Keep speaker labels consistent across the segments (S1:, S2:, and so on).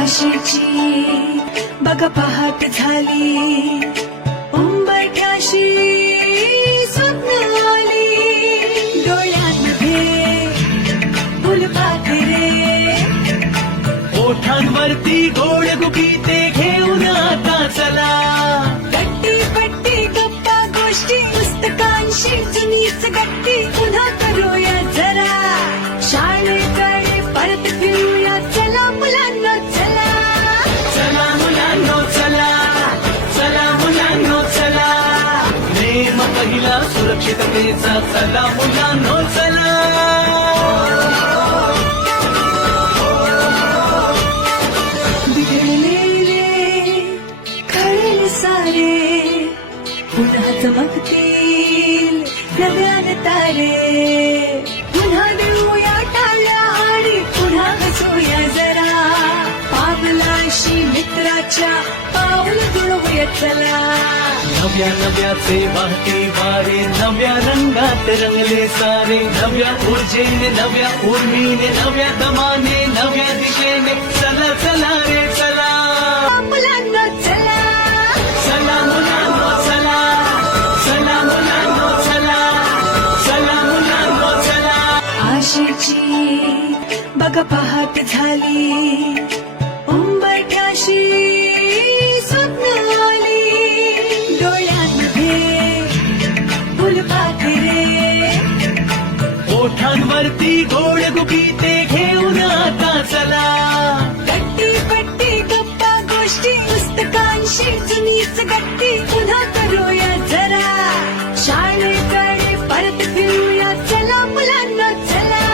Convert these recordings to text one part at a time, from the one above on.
S1: आशेची बघ पाहत झाली. उंबरठ्याशी स्वप्न आली. डोळ्यात मध्ये फुलपाखरे
S2: ओठांवरती गोड गुगीते घेऊन आता चला.
S1: गट्टी पट्टी गप्पा गोष्टी पुस्तकांशी जुनीच गट्टी पुन्हा करूया जरा. शाळेकडे
S2: नेम पहिला सुरक्षिततेचा चला मुलांनो चला.
S1: बिघडलेले सारे पुन्हा चमकतील नव्यान तारे. पुन्हा देऊया टाळ्या आणि पुन्हा हसूया जरा. पावलाशी मित्राच्या पाऊल जुळवूया चला.
S2: नव्या नव्याचे वाहते वारे नव्या रंगात रंगले सारे नव्या ऊर्जेने नव्या उर्मीने नव्या दमाने नव्या दिशेने. चला चला रे चला.
S1: मुलांना चला.
S2: चला मुलांनो चला. चला मुलांनो चला. चला मुलांनो चला.
S1: आशेची बघ पाहत झाली. उंबरठ्याशी. पुस्तकांशी जुनीच गट्टी पुन्हा करूया जरा. शाळेकडे परत फिरूया. चला मुलांना चला.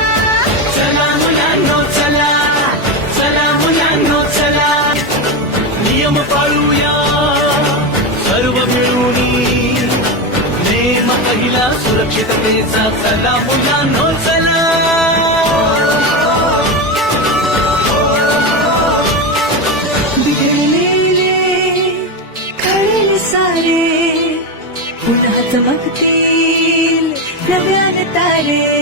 S2: चला मुलांनो चला. चला मुलांनो चला. नियम पाळूया. सर्व मिळूनी नेम पहिला सुरक्षिततेचा. चला मुलांनो चला. Italy.